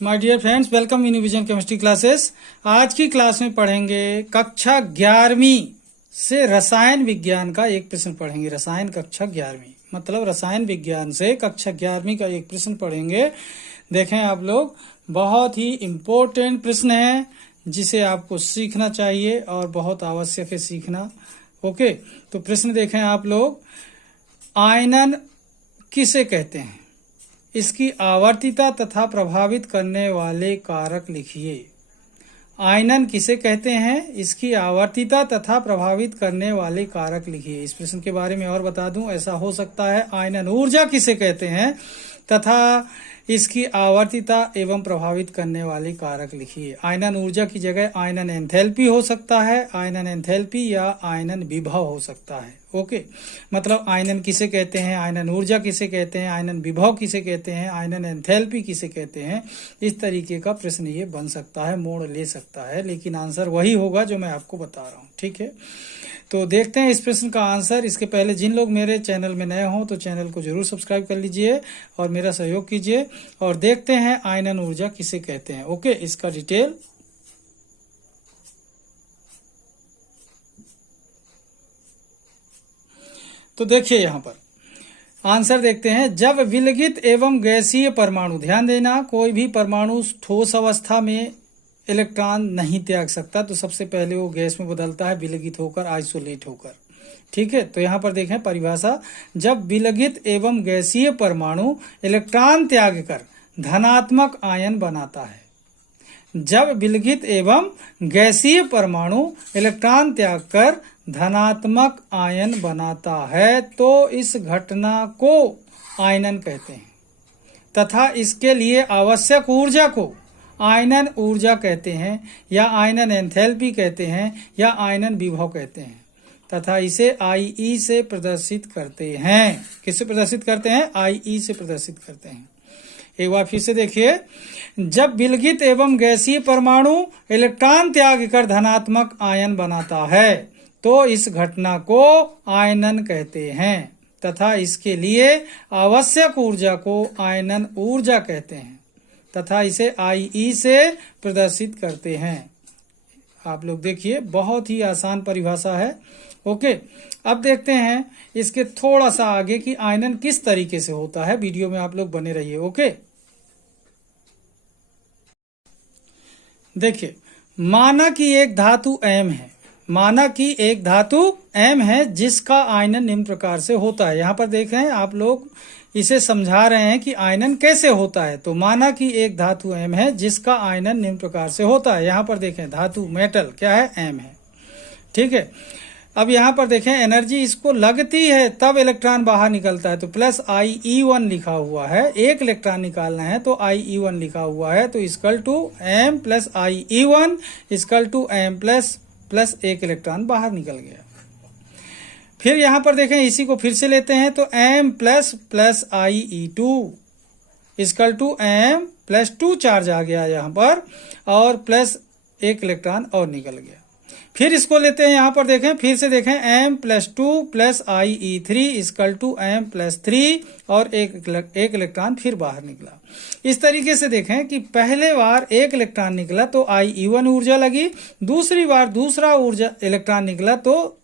My dear friends, welcome Univision chemistry classes. आज की class में पढ़ेंगे कक्षा 11वीं से रसायन विज्ञान का एक प्रश्न पढ़ेंगे। रसायन कक्षा 11वीं मतलब रसायन विज्ञान से कक्षा 11वीं का एक प्रश्न पढ़ेंगे। देखें आप लोग, बहुत ही इम्पोर्टेंट प्रश्न है जिसे आपको सीखना चाहिए और बहुत आवश्यक है सीखना। ओके, तो प्रश्न देखें आप लोग। आयनन किसे कहते हैं? इसकी आवर्तिता तथा प्रभावित करने वाले कारक लिखिए। आयनन किसे कहते हैं? इसकी आवर्तिता तथा प्रभावित करने वाले कारक लिखिए। इस प्रश्न के बारे में और बता दूं, ऐसा हो सकता है आयनन ऊर्जा किसे कहते हैं तथा इसकी आवर्तिता एवं प्रभावित करने वाले कारक लिखिए। आयनन ऊर्जा की जगह आयनन एंथैल्पी हो सकता है, आयनन एंथैल्पी या आयनन विभव हो सकता है। ओके, मतलब आयनन किसे कहते हैं, आयनन ऊर्जा किसे कहते हैं, आयनन विभव किसे कहते हैं, आयनन एंथैल्पी किसे कहते हैं, इस तरीके का प्रश्न ये बन सकता है, मोड़ ले सकता है, लेकिन आंसर वही होगा जो मैं आपको बता रहा हूँ। ठीक है, तो देखते हैं इस प्रश्न का आंसर। इसके पहले जिन लोग मेरे चैनल में नए हों तो चैनल को जरूर सब्सक्राइब कर लीजिए और मेरा सहयोग कीजिए। और देखते हैं आयनन ऊर्जा किसे कहते हैं। ओके, इसका डिटेल तो देखिए, यहाँ पर आंसर देखते हैं। जब विलगित एवं गैसीय परमाणु, ध्यान देना, कोई भी परमाणु ठोस अवस्था में इलेक्ट्रॉन नहीं त्याग सकता, तो सबसे पहले वो गैस में बदलता है विलगित होकर, आइसोलेट होकर। ठीक है, तो यहाँ पर देखें परिभाषा। जब विलगित एवं गैसीय परमाणु इलेक्ट्रॉन त्याग कर धनात्मक आयन बनाता है। जब विलगित एवं गैसीय परमाणु इलेक्ट्रॉन त्याग कर धनात्मक आयन बनाता है तो इस घटना को आयनन कहते हैं तथा इसके लिए आवश्यक ऊर्जा को आयनन ऊर्जा कहते हैं या आयनन एंथैल्पी कहते हैं या आयनन विभव कहते हैं तथा इसे IE से प्रदर्शित करते हैं। किससे प्रदर्शित करते हैं? IE से प्रदर्शित करते हैं। एक बार फिर से देखिए। जब विलगित एवं गैसीय परमाणु इलेक्ट्रॉन त्याग कर धनात्मक आयन बनाता है तो इस घटना को आयनन कहते हैं तथा इसके लिए आवश्यक ऊर्जा को आयनन ऊर्जा कहते हैं तथा इसे IE से प्रदर्शित करते हैं। आप लोग देखिए, बहुत ही आसान परिभाषा है। ओके, अब देखते हैं इसके थोड़ा सा आगे कि आयनन किस तरीके से होता है। वीडियो में आप लोग बने रहिए। ओके, देखिए, माना कि एक धातु M है, माना कि एक धातु M है जिसका आयनन निम्न प्रकार से होता है। यहाँ पर देख रहे हैं आप लोग, इसे समझा रहे हैं कि आयनन कैसे होता है। तो माना कि एक धातु M है जिसका आयनन निम्न प्रकार से होता है। यहाँ पर देखें, धातु मेटल क्या है? M है। ठीक है, अब यहाँ पर देखें, एनर्जी इसको लगती है तब इलेक्ट्रॉन बाहर निकलता है, तो प्लस IE1 लिखा हुआ है। एक इलेक्ट्रॉन निकालना है तो IE1 लिखा हुआ है, तो equal to M plus IE1 equal to M plus एक इलेक्ट्रॉन बाहर निकल गया। फिर यहाँ पर देखें, इसी को फिर से लेते हैं तो M plus IE2 equal to M plus 2 charge आ गया यहाँ पर और प्लस एक इलेक्ट्रॉन और निकल गया। फिर इसको लेते हैं, यहाँ पर देखें, फिर से देखें, M plus 2 plus IE3 equal to M plus 3 और एक इलेक्ट्रॉन फिर बाहर निकला। इस तरीके से देखें कि पहले बार एक इलेक्ट्रॉन निकला तो IE1 ऊर्जा लगी, दूसरी बार दूसरा इलेक्ट्रॉन निकला तो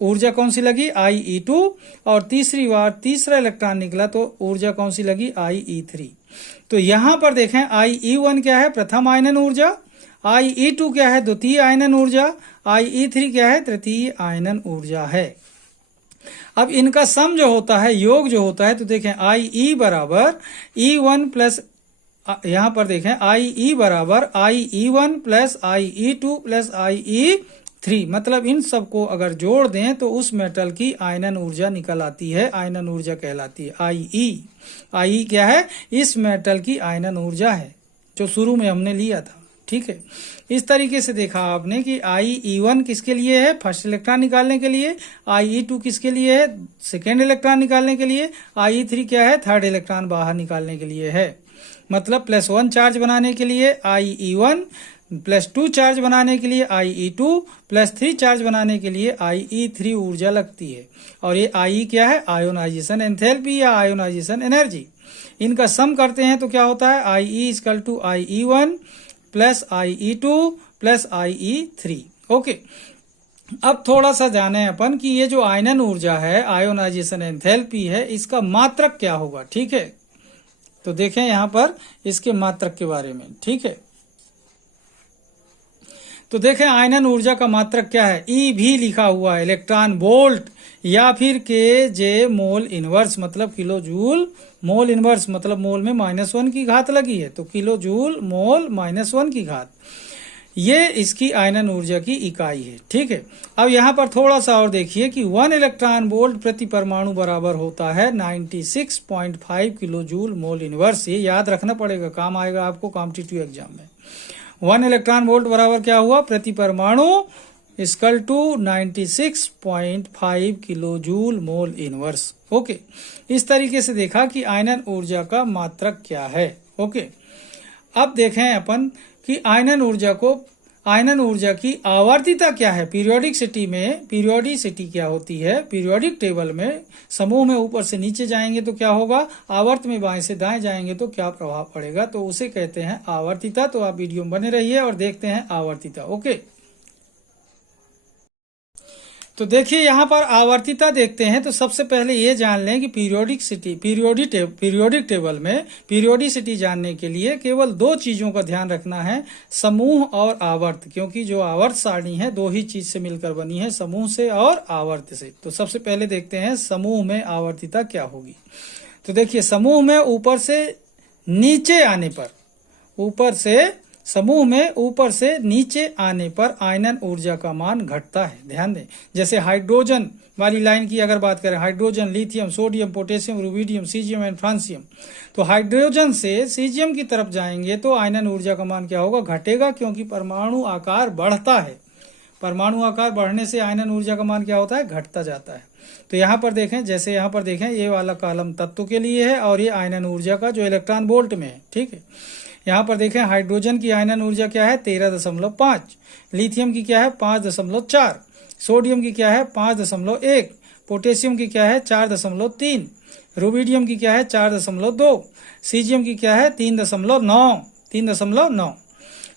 ऊर्जा कौन सी लगी? IE2, और तीसरी बार तीसरा इलेक्ट्रॉन निकला तो ऊर्जा कौन सी लगी? IE3। तो यहाँ पर देखें, IE1 क्या है? प्रथम आयनन ऊर्जा। IE2 क्या है? द्वितीय आयनन ऊर्जा। IE3 क्या है? तृतीय आयनन ऊर्जा है। अब इनका सम जो होता है, योग जो होता है, तो देखें IE बराबर E1 प्लस, यहाँ पर देखें IE बराबर IE1 plus IE2 plus IE3, मतलब इन सबको अगर जोड़ दें तो उस मेटल की आयनन ऊर्जा निकल आती है, आयनन ऊर्जा कहलाती है IE क्या है? इस मेटल की आयनन ऊर्जा है जो शुरू में हमने लिया था। ठीक है, इस तरीके से देखा आपने कि IE1 किसके लिए है? फर्स्ट इलेक्ट्रॉन निकालने के लिए। IE2 किसके लिए है? सेकेंड इलेक्ट्रॉन निकालने के लिए। IE3 क्या है? थर्ड इलेक्ट्रॉन बाहर निकालने के लिए है। मतलब प्लस 1 चार्ज बनाने के लिए IE1, प्लस 2 चार्ज बनाने के लिए IE2, प्लस 3 चार्ज बनाने के लिए IE3 ऊर्जा लगती है। और ये IE क्या है? आयोनाइजेशन एंथैल्पी या आयोनाइजेशन एनर्जी। इनका सम करते हैं तो क्या होता है, IE equal to IE1 plus IE2 plus IE3। Okay, अब थोड़ा सा जाने अपन कि ये जो आयनन ऊर्जा है, आयोनाइजेशन एंथैल्पी है, इसका मात्रक क्या होगा। ठीक है, तो देखें यहां पर इसके मात्रक के बारे में। ठीक है, तो देखें आयनन ऊर्जा का मात्रक क्या है, ई भी लिखा हुआ है, इलेक्ट्रॉन वोल्ट या फिर के जे मोल इनवर्स, मतलब किलो जूल मोल इनवर्स, मतलब मोल में -1 की घात लगी है तो किलो जूल मोल -1 की घात, ये इसकी आयनन ऊर्जा की इकाई है। ठीक है, अब यहाँ पर थोड़ा सा और देखिए कि 1 इलेक्ट्रॉन वोल्ट प्रति परमाणु बराबर होता है 96.5 किलो जूल मोल इनवर्स। ये याद रखना पड़ेगा, काम आएगा आपको कॉम्पिटिटिव एग्जाम में। 1 इलेक्ट्रॉन वोल्ट बराबर क्या हुआ, प्रति परमाणु equal to 96.5 kilo joule mole inverse. Okay, इस तरीके से देखा कि आयनन ऊर्जा का मात्रक क्या है। ओके, अब देखें अपन कि आयनन ऊर्जा की आवर्तिता क्या है। पीरियोडिसिटी में, पीरियोडिसिटी क्या होती है, पीरियोडिक टेबल में समूह में ऊपर से नीचे जाएंगे तो क्या होगा, आवर्त में बाएं से दाएं जाएंगे तो क्या प्रभाव पड़ेगा, तो उसे कहते हैं आवर्तिता। तो आप वीडियो में बने रहिए और देखते हैं आवर्तिता। ओके, तो देखिए यहाँ पर आवर्तिता देखते हैं तो सबसे पहले ये जान लें कि पीरियोडिक टेबल में पीरियोडिसिटी जानने के लिए केवल 2 चीजों का ध्यान रखना है, समूह और आवर्त, क्योंकि जो आवर्त सारणी है 2 ही चीज से मिलकर बनी है, समूह से और आवर्त से। तो सबसे पहले देखते हैं समूह में आवर्तिता क्या होगी। तो देखिए समूह में ऊपर से नीचे आने पर, समूह में ऊपर से नीचे आने पर आयनन ऊर्जा का मान घटता है। ध्यान दें, जैसे हाइड्रोजन वाली लाइन की अगर बात करें, hydrogen, lithium, sodium, potassium, rubidium, caesium and francium, तो हाइड्रोजन से सीजियम की तरफ जाएंगे तो आयनन ऊर्जा का मान क्या होगा, घटेगा, क्योंकि परमाणु आकार बढ़ता है। परमाणु आकार बढ़ने से आयनन ऊर्जा का मान क्या होता है, घटता जाता है। तो यहाँ पर देखें, जैसे यहाँ पर देखें ये वाला कॉलम तत्व के लिए है और ये आयनन ऊर्जा का जो इलेक्ट्रॉन वोल्ट में है। ठीक है, यहाँ पर देखें हाइड्रोजन की आयनन ऊर्जा क्या है, 13.5, लिथियम की क्या है 5.4, सोडियम की क्या है 5.1, पोटेशियम की क्या है 4.3, रुबिडियम की क्या है 4.2, सीजियम की क्या है 3.9।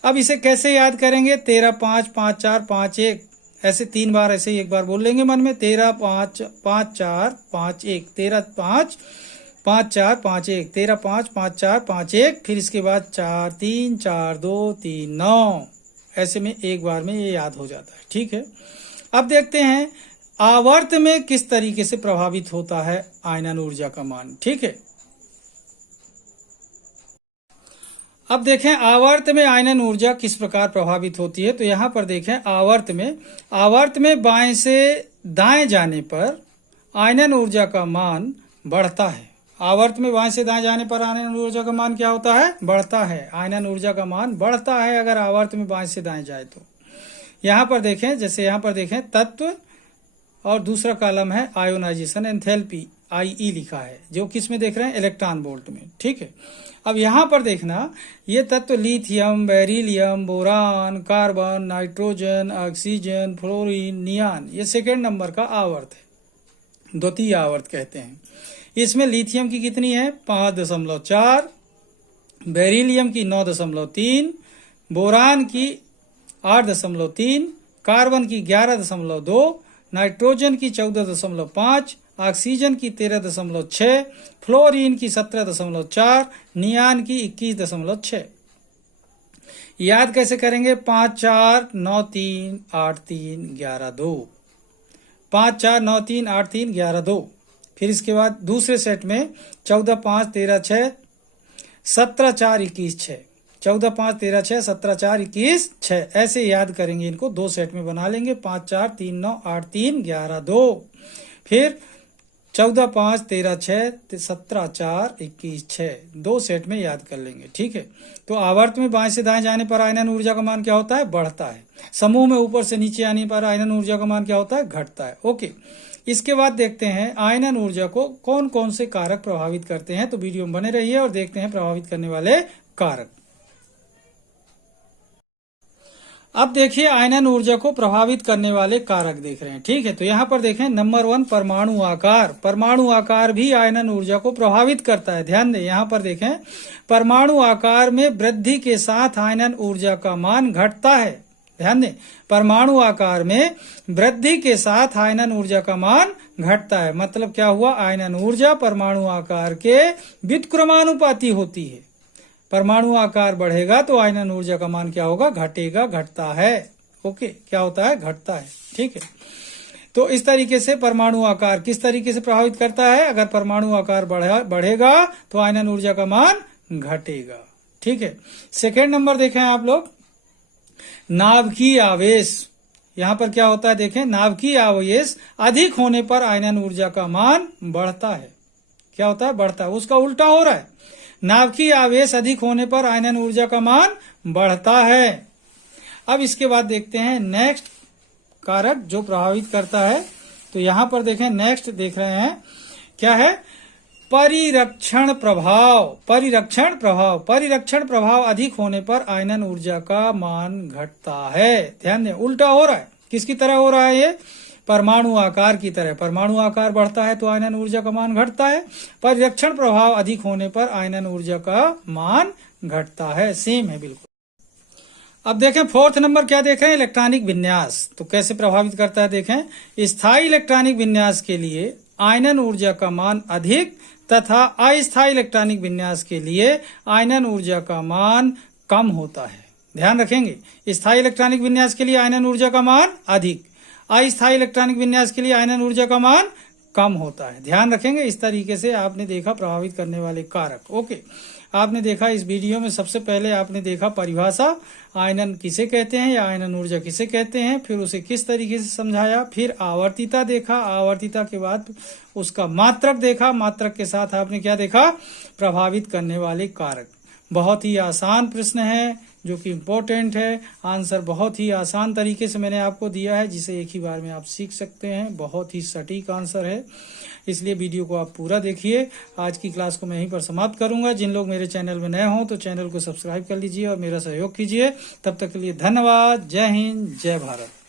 अब इसे कैसे याद करेंगे, 13, 5, 5, 4, 5, 1, ऐसे 3 बार, ऐसे ही एक बार बोल लेंगे मन में, 13, 5, 5, 4, 5, 1, 13, 5, 5, 4, 5, 1, 13, 5, 5, 4, 5, 1, फिर इसके बाद 4, 3, 4, 2, 3, 9, ऐसे में एक बार में ये याद हो जाता है। ठीक है, अब देखते हैं आवर्त में किस तरीके से प्रभावित होता है आयनन ऊर्जा का मान। ठीक है, अब देखें आवर्त में आयनन ऊर्जा किस प्रकार प्रभावित होती है। तो यहाँ पर देखें आवर्त में बाएं से दाएं जाने पर आयनन ऊर्जा का मान बढ़ता है। आवर्त में बाएं से दाएं जाने पर आयनन ऊर्जा का मान क्या होता है, बढ़ता है। आयनन ऊर्जा का मान बढ़ता है अगर आवर्त में बाएं से दाएं जाए तो। यहाँ पर देखें, जैसे यहाँ पर देखें तत्व और दूसरा कॉलम है आयोनाइजेशन एंथैल्पी, IE लिखा है, जो किस में देख रहे हैं, इलेक्ट्रॉन वोल्ट में। ठीक है, अब यहाँ पर देखना ये तत्व lithium, beryllium, boron, carbon, nitrogen, oxygen, fluorine, neon, ये 2nd नंबर का आवर्त है, द्वितीय आवर्त कहते हैं। इसमें लिथियम की कितनी है 5.4, बेरिलियम की 9.3, बोरान की 8.3, कार्बन की 11.2, नाइट्रोजन की 14.5, ऑक्सीजन की 13.6, फ्लोरीन की 17.4, नियान की 21.6। याद कैसे करेंगे, 5, 4, 9, 3, 8, 3, 11, 2, 5, 4, 9, 3, 8, 3, 11, 2। फिर इसके बाद दूसरे सेट में 14, 5, 13, 6, 17, 4, 21, 6, 14, 5, 13, 6, 17, 4, 21, 6, ऐसे याद करेंगे। इनको 2 सेट में बना लेंगे, 5, 4, 3, 9, 8, 3, 11, 2। फिर 14, 5, 13, 6, 17, 4, 21, 6, 2 सेट में याद कर लेंगे। ठीक है, तो आवर्त में बाएं से दाएं जाने पर आयनन ऊर्जा का मान क्या होता है, बढ़ता है। समूह में ऊपर से नीचे आने पर आयनन ऊर्जा का मान क्या होता है, घटता है। ओके, इसके बाद देखते हैं आयनन ऊर्जा को कौन कौन से कारक प्रभावित करते हैं। तो वीडियो में बने रहिए और देखते हैं प्रभावित करने वाले कारक। अब देखिए आयनन ऊर्जा को प्रभावित करने वाले कारक देख रहे हैं, ठीक है। तो यहाँ पर देखें नंबर 1 परमाणु आकार। परमाणु आकार भी आयनन ऊर्जा को प्रभावित करता है। ध्यान दें, यहाँ पर देखें परमाणु आकार में वृद्धि के साथ आयनन ऊर्जा का मान घटता है। ध्यान दें, परमाणु आकार में वृद्धि के साथ आयनन ऊर्जा का मान घटता है। मतलब क्या हुआ, आयनन ऊर्जा परमाणु आकार के व्युत्क्रमानुपाती होती है। परमाणु आकार बढ़ेगा तो आयनन ऊर्जा का मान क्या होगा, घटेगा, घटता है। ओके, क्या होता है, घटता है, ठीक है। तो इस तरीके से परमाणु आकार किस तरीके से प्रभावित करता है, अगर परमाणु आकार बढ़ेगा तो आयनन ऊर्जा का मान घटेगा, ठीक है। सेकेंड नंबर देखें आप लोग, नाभिकीय आवेश। यहाँ पर क्या होता है देखें, नाभिकीय आवेश अधिक होने पर आयनन ऊर्जा का मान बढ़ता है। क्या होता है, बढ़ता है। उसका उल्टा हो रहा है, नाभिकीय आवेश अधिक होने पर आयनन ऊर्जा का मान बढ़ता है। अब इसके बाद देखते हैं नेक्स्ट कारक जो प्रभावित करता है। तो यहां पर देखें, नेक्स्ट देख रहे हैं क्या है, परिरक्षण प्रभाव। परिरक्षण प्रभाव, परिरक्षण प्रभाव अधिक होने पर आयनन ऊर्जा का मान घटता है। ध्यान दें, उल्टा हो रहा है। किसकी तरह हो रहा है ये, परमाणु आकार की तरह। परमाणु आकार बढ़ता है तो आयनन ऊर्जा का मान घटता है, परिरक्षण प्रभाव अधिक होने पर आयनन ऊर्जा का मान घटता है। सेम है बिल्कुल। अब देखें फोर्थ नंबर क्या देख रहे हैं, इलेक्ट्रॉनिक विन्यास। तो कैसे प्रभावित करता है देखें, स्थायी इलेक्ट्रॉनिक विन्यास के लिए आयनन ऊर्जा का मान अधिक तथा अस्थायी इलेक्ट्रॉनिक विन्यास के लिए आयनन ऊर्जा का मान कम होता है। ध्यान रखेंगे, स्थायी इलेक्ट्रॉनिक विन्यास के लिए आयनन ऊर्जा का मान अधिक, अस्थायी इलेक्ट्रॉनिक विन्यास के लिए आयनन ऊर्जा का मान कम होता है। ध्यान रखेंगे, इस तरीके से आपने देखा प्रभावित करने वाले कारक। ओके, आपने देखा इस वीडियो में सबसे पहले आपने देखा परिभाषा, आयनन किसे कहते हैं या आयनन ऊर्जा किसे कहते हैं, फिर उसे किस तरीके से समझाया, फिर आवर्तिता देखा, आवर्तिता के बाद उसका मात्रक देखा, मात्रक के साथ आपने क्या देखा, प्रभावित करने वाले कारक। बहुत ही आसान प्रश्न है जो कि इम्पोर्टेंट है। आंसर बहुत ही आसान तरीके से मैंने आपको दिया है, जिसे एक ही बार में आप सीख सकते हैं। बहुत ही सटीक आंसर है, इसलिए वीडियो को आप पूरा देखिए। आज की क्लास को मैं यहीं पर समाप्त करूंगा। जिन लोग मेरे चैनल में नए हों तो चैनल को सब्सक्राइब कर लीजिए और मेरा सहयोग कीजिए। तब तक के लिए धन्यवाद। जय हिंद, जय भारत।